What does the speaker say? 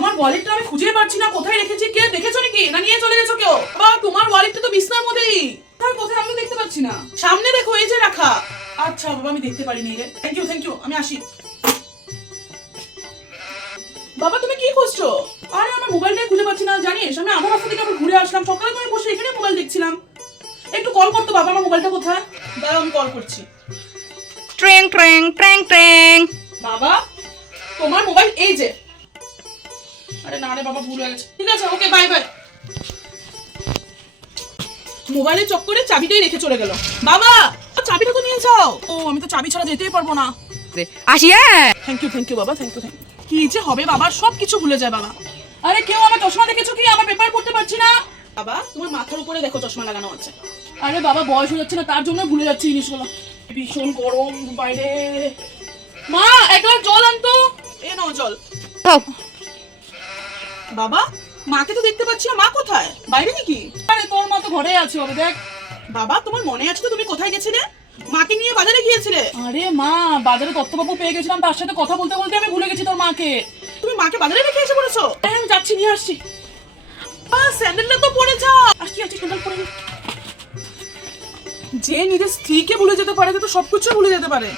আমার ওয়ালেটটা আমি খুঁজে পাচ্ছি না, কোথায় রেখেছি? কে দেখেছো নাকি, না নিয়ে চলে গেছো কেউ? বাবা তোমার ওয়ালেটটা তো বিছনার মধ্যেই। কোথায় কোথায় আমি দেখতে পাচ্ছি না। সামনে দেখো, এই যে রাখা। আচ্ছা বাবা আমি দেখতে পারিনি রে। থ্যাংক ইউ আমি আসি। বাবা তুমি কি করছো? আরে আমার মোবাইলটাই খুঁজে পাচ্ছি না, জানিস আমি আধা রাস্তা থেকে আবার ঘুরে আসলাম, সকালে তুমি বসে এখানে মোবাইল দেখছিলাম। একটু কল করতো বাবা, আমার মোবাইলটা কোথায়? দাঁড়াও আমি কল করছি। ট্রেং ট্রেং ট্রেং ট্রেং। বাবা তোমার মোবাইল এই যে। আরে না রে বাবা, ভুল হয়ে গেছে। ঠিক আছে ওকে বাই বাই। মোবাইলের চক্করে চাবিটাই রেখে চলে গেল। বাবা চাবিটা তো নিয়ে যাও। ও আমি তো চাবি ছাড়া যেতেই পারবো না। আসি হ্যাঁ। থ্যাংক ইউ বাবা, থ্যাংক ইউ। কি যে হবে বাবা, সবকিছু ভুলে যায় বাবা। আরে কেউ আমার চশমা দেখেছো কি? আমার পেপার পড়তে পারছি না। বাবা তোমার মাথার উপরে দেখো চশমা লাগানো আছে। আরে বাবা বয়স হয়ে যাচ্ছে না, তার জন্য ভুলে যাচ্ছি জিনিসগুলো। ভীষণ গরম বাইরে। মা এক গ্লাস জল আনতো। এ নাও জল। বাবা মাকে তো দেখতে পাচ্ছি না, মা কোথায়? বাইরে নাকি? আরে তোর মা তো ঘরে আছে বাবা, দেখ। বাবা তোমার মনে আছে তো তুমি কোথায় গেছিলে? মাকে নিয়ে বাজারে গিয়েছিলে। আরে মা বাজারে দত্তবাবু পেয়ে গেছিলাম, তার সাথে কথা বলতে বলতে আমি ভুলে গেছি তোর মাকে। তুমি মাকে বাজারে রেখে এসে পড়েছো? হ্যাঁ আমি যাচ্ছি, নিয়ে আসছি। স্যান্ডেলটা তো পরে যা। আসছি স্যান্ডেল পরে। যে নিজের স্ত্রীকে ভুলে যেতে পারে, তো সবকিছু ভুলে যেতে পারে।